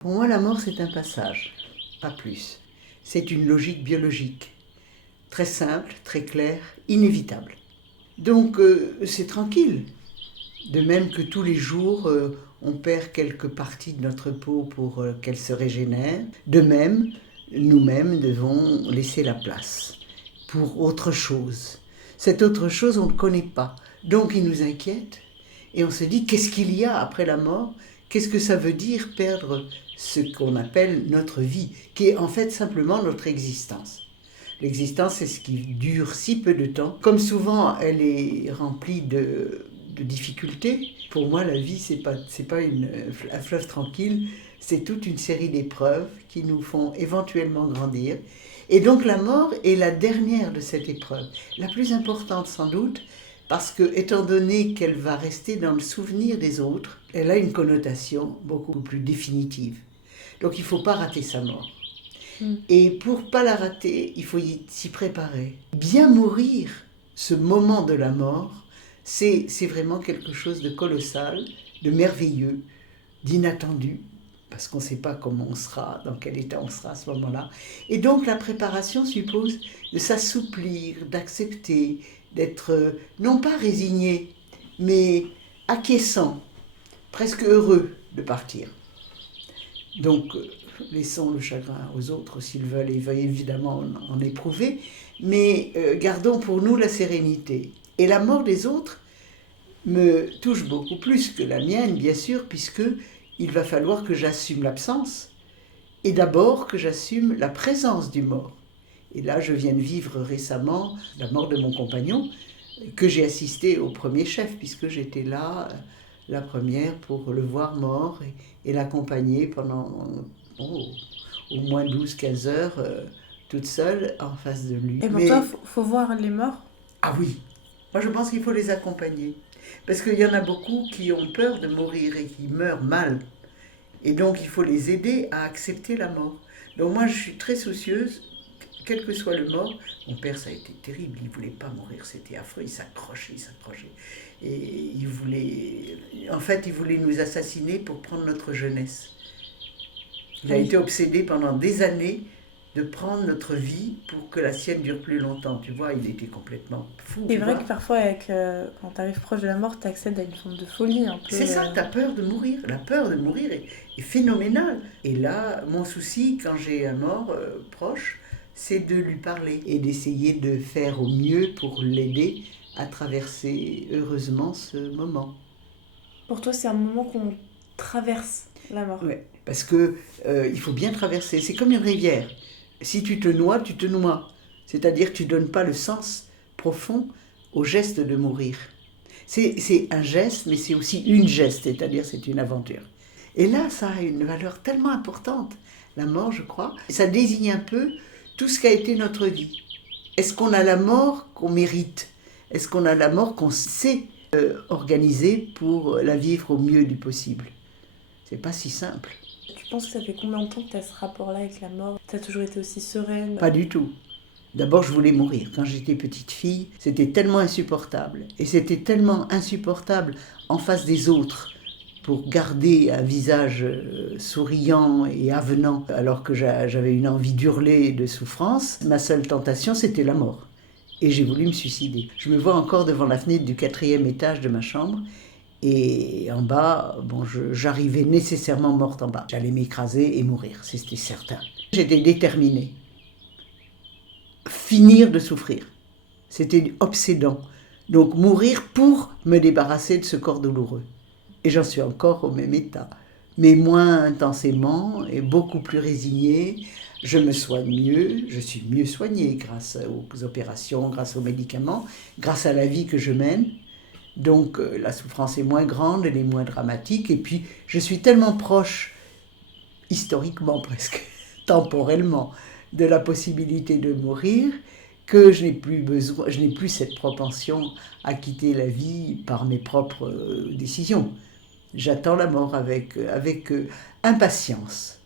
Pour moi, la mort, c'est un passage, pas plus. C'est une logique biologique, très simple, très claire, inévitable. Donc, c'est tranquille. De même que tous les jours, on perd quelques parties de notre peau pour qu'elle se régénère. De même, nous-mêmes devons laisser la place pour autre chose. Cette autre chose, on ne connaît pas. Donc, il nous inquiète et on se dit, qu'est-ce qu'il y a après la mort? Qu'est-ce que ça veut dire perdre ce qu'on appelle notre vie, qui est en fait simplement notre existence? L'existence, c'est ce qui dure si peu de temps. Comme souvent, elle est remplie de difficultés. Pour moi, la vie, c'est pas un fleuve tranquille, c'est toute une série d'épreuves qui nous font éventuellement grandir. Et donc la mort est la dernière de cette épreuve, la plus importante sans doute, parce que, étant donné qu'elle va rester dans le souvenir des autres, elle a une connotation beaucoup plus définitive. Donc il ne faut pas rater sa mort. Et pour ne pas la rater, il faut s'y préparer. Bien mourir, ce moment de la mort, c'est vraiment quelque chose de colossal, de merveilleux, d'inattendu, parce qu'on ne sait pas comment on sera, dans quel état on sera à ce moment-là. Et donc la préparation suppose de s'assouplir, d'accepter, d'être non pas résigné, mais acquiescent, presque heureux de partir. Donc, laissons le chagrin aux autres s'ils veulent, ils veulent évidemment en éprouver, mais gardons pour nous la sérénité. Et la mort des autres me touche beaucoup plus que la mienne, bien sûr, puisque il va falloir que j'assume l'absence, et d'abord que j'assume la présence du mort. Et là, je viens de vivre récemment la mort de mon compagnon, que j'ai assisté au premier chef, puisque j'étais là, la première, pour le voir mort et l'accompagner pendant au moins 12-15 heures, toute seule, en face de lui. Et pour toi, faut voir les morts? Ah oui, moi je pense qu'il faut les accompagner. Parce qu'il y en a beaucoup qui ont peur de mourir et qui meurent mal. Et donc il faut les aider à accepter la mort. Donc moi je suis très soucieuse, quel que soit le mort. Mon père, ça a été terrible, il ne voulait pas mourir, c'était affreux, il s'accrochait. Et il voulait nous assassiner pour prendre notre jeunesse. Il a été obsédé pendant des années de prendre notre vie pour que la sienne dure plus longtemps. Tu vois, il était complètement fou. C'est vrai que parfois, quand tu arrives proche de la mort, tu accèdes à une forme de folie un peu. C'est ça, tu as peur de mourir. La peur de mourir est phénoménale. Et là, mon souci, quand j'ai un mort proche, c'est de lui parler et d'essayer de faire au mieux pour l'aider à traverser heureusement ce moment. Pour toi, c'est un moment qu'on traverse la mort. Oui, parce que il faut bien traverser. C'est comme une rivière. Si tu te noies, tu te noies. C'est-à-dire que tu ne donnes pas le sens profond au geste de mourir. C'est un geste, mais c'est aussi une geste, c'est-à-dire c'est une aventure. Et là, ça a une valeur tellement importante, la mort, je crois. Ça désigne un peu tout ce qu'a été notre vie. Est-ce qu'on a la mort qu'on mérite? Est-ce qu'on a la mort qu'on sait organiser pour la vivre au mieux du possible? C'est pas si simple. Tu penses que ça fait combien de temps que tu as ce rapport-là avec la mort? Tu as toujours été aussi sereine? Pas du tout. D'abord, je voulais mourir. Quand j'étais petite fille, c'était tellement insupportable. Et c'était tellement insupportable en face des autres pour garder un visage souriant et avenant alors que j'avais une envie d'hurler de souffrance. Ma seule tentation, c'était la mort. Et j'ai voulu me suicider. Je me vois encore devant la fenêtre du 4e étage de ma chambre. Et en bas, j'arrivais nécessairement morte en bas. J'allais m'écraser et mourir, c'était certain. J'étais déterminée. Finir de souffrir. C'était obsédant. Donc mourir pour me débarrasser de ce corps douloureux. Et j'en suis encore au même état. Mais moins intensément et beaucoup plus résignée. Je me soigne mieux, je suis mieux soignée grâce aux opérations, grâce aux médicaments, grâce à la vie que je mène. Donc la souffrance est moins grande, elle est moins dramatique. Et puis je suis tellement proche, historiquement presque, temporellement, de la possibilité de mourir, que je n'ai plus cette propension à quitter la vie par mes propres décisions. J'attends la mort avec impatience.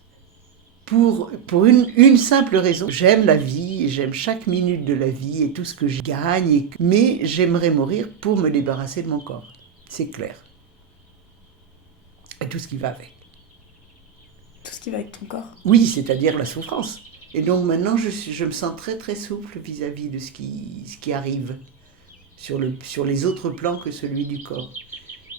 Pour une simple raison. J'aime la vie, j'aime chaque minute de la vie et tout ce que je gagne, mais j'aimerais mourir pour me débarrasser de mon corps. C'est clair. Et tout ce qui va avec. Tout ce qui va avec ton corps. Oui, c'est-à-dire la souffrance. Et donc maintenant, je me sens très très souple vis-à-vis de ce qui arrive sur les autres plans que celui du corps.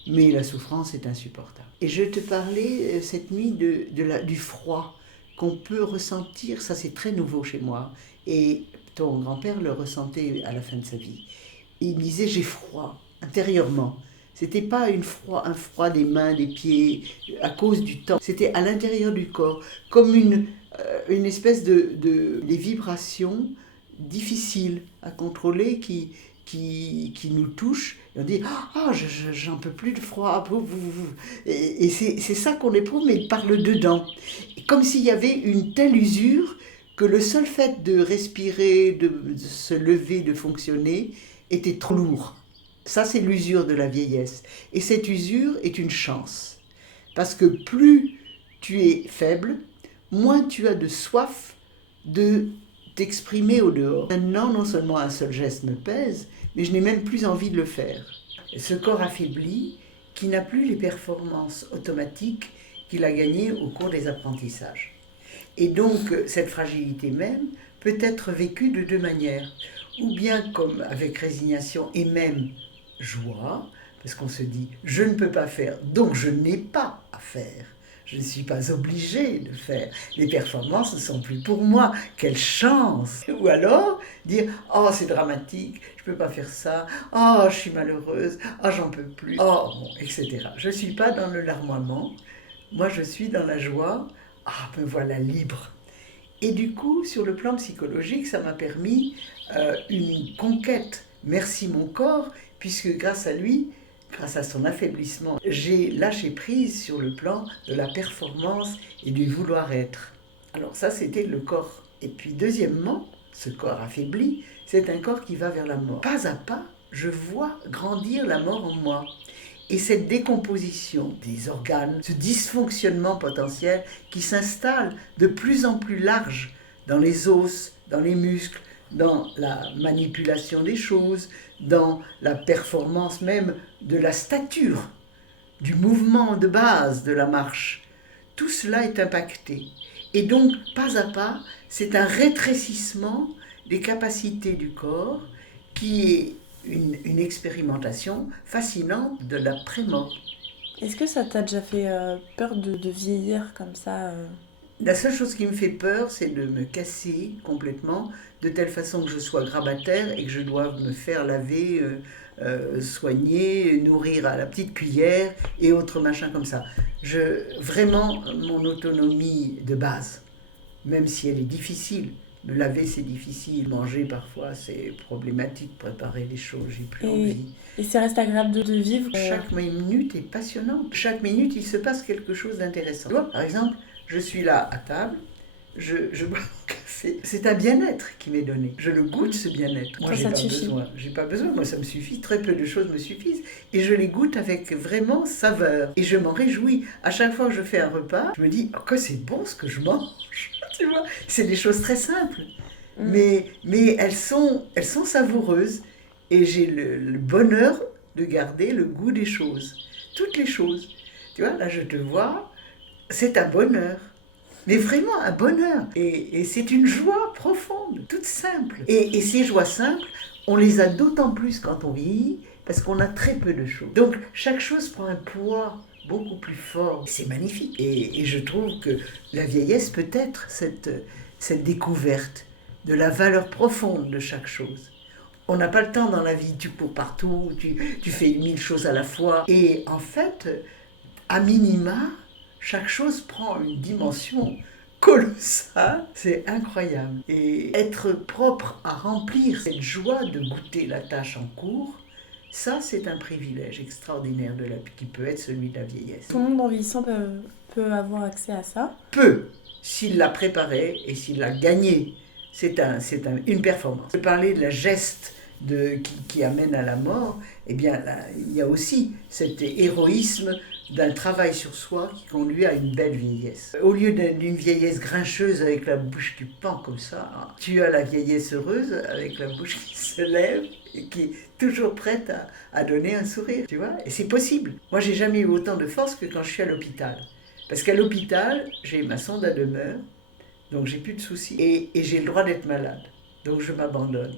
Mais la souffrance est insupportable. Et je te parlais cette nuit du froid qu'on peut ressentir, ça c'est très nouveau chez moi. Et ton grand-père le ressentait à la fin de sa vie. Il me disait j'ai froid, intérieurement. C'était pas un froid des mains, des pieds, à cause du temps. C'était à l'intérieur du corps, comme une espèce des vibrations difficiles à contrôler qui nous touchent. Et on dit ah, j'en peux plus de froid. Et c'est ça qu'on éprouve, mais par le dedans. Comme s'il y avait une telle usure que le seul fait de respirer, de se lever, de fonctionner, était trop lourd. Ça, c'est l'usure de la vieillesse. Et cette usure est une chance. Parce que plus tu es faible, moins tu as de soif de t'exprimer au dehors. Maintenant, non seulement un seul geste me pèse, mais je n'ai même plus envie de le faire. Et ce corps affaibli, qui n'a plus les performances automatiques qu'il a gagnées au cours des apprentissages. Et donc, cette fragilité même peut être vécue de deux manières. Ou bien comme avec résignation et même joie, parce qu'on se dit « je ne peux pas faire, donc je n'ai pas à faire ». Je ne suis pas obligée de faire. Les performances ne sont plus pour moi. Quelle chance! Ou alors dire « oh, c'est dramatique, je ne peux pas faire ça. Oh, je suis malheureuse. Oh, j'en peux plus. Oh, bon, etc. » Je ne suis pas dans le larmoiement. Moi, je suis dans la joie. Ah, me voilà libre. Et du coup, sur le plan psychologique, ça m'a permis une conquête. Merci mon corps, puisque grâce à lui, grâce à son affaiblissement, j'ai lâché prise sur le plan de la performance et du vouloir être. Alors ça, c'était le corps. Et puis deuxièmement, ce corps affaibli, c'est un corps qui va vers la mort. Pas à pas, je vois grandir la mort en moi. Et cette décomposition des organes, ce dysfonctionnement potentiel qui s'installe de plus en plus large dans les os, dans les muscles, dans la manipulation des choses, dans la performance même de la stature, du mouvement de base de la marche. Tout cela est impacté. Et donc, pas à pas, c'est un rétrécissement des capacités du corps qui est une expérimentation fascinante de l'après-mort. Est-ce que ça t'a déjà fait peur de vieillir comme ça La seule chose qui me fait peur, c'est de me casser complètement, de telle façon que je sois grabataire et que je doive me faire laver, soigner, nourrir à la petite cuillère et autres machins comme ça. Vraiment, mon autonomie de base, même si elle est difficile, me laver c'est difficile, manger parfois c'est problématique, préparer des choses, j'ai plus envie. Et ça reste agréable de vivre Chaque minute est passionnante. Chaque minute, il se passe quelque chose d'intéressant. Tu vois, par exemple, je suis là à table, je bois mon café. C'est un bien-être qui m'est donné. Je le goûte, ce bien-être. Moi, j'ai pas besoin. Moi, ça me suffit. Très peu de choses me suffisent. Et je les goûte avec vraiment saveur. Et je m'en réjouis. À chaque fois que je fais un repas, je me dis oh, que c'est bon ce que je mange. Tu vois, c'est des choses très simples. Mais elles sont savoureuses. Et j'ai le bonheur de garder le goût des choses. Toutes les choses. Tu vois, là, je te vois. C'est un bonheur, mais vraiment un bonheur. Et c'est une joie profonde, toute simple. Et ces joies simples, on les a d'autant plus quand on vieillit, parce qu'on a très peu de choses. Donc chaque chose prend un poids beaucoup plus fort. C'est magnifique. Et je trouve que la vieillesse peut être cette découverte de la valeur profonde de chaque chose. On n'a pas le temps dans la vie, tu cours partout, tu fais 1000 choses à la fois. Et en fait, à minima, chaque chose prend une dimension colossale, c'est incroyable. Et être propre à remplir cette joie de goûter la tâche en cours, ça c'est un privilège extraordinaire qui peut être celui de la vieillesse. Tout le monde en vieillissant peut avoir accès à ça. Peut, s'il l'a préparé et s'il l'a gagné. C'est une performance. Je parlais de la geste qui amène à la mort, eh bien là, il y a aussi cet héroïsme d'un travail sur soi qui conduit à une belle vieillesse. Au lieu d'une vieillesse grincheuse avec la bouche qui pend comme ça, tu as la vieillesse heureuse avec la bouche qui se lève et qui est toujours prête à donner un sourire, tu vois. Et c'est possible. Moi, j'ai jamais eu autant de force que quand je suis à l'hôpital. Parce qu'à l'hôpital, j'ai ma sonde à demeure, donc j'ai plus de soucis et j'ai le droit d'être malade. Donc je m'abandonne.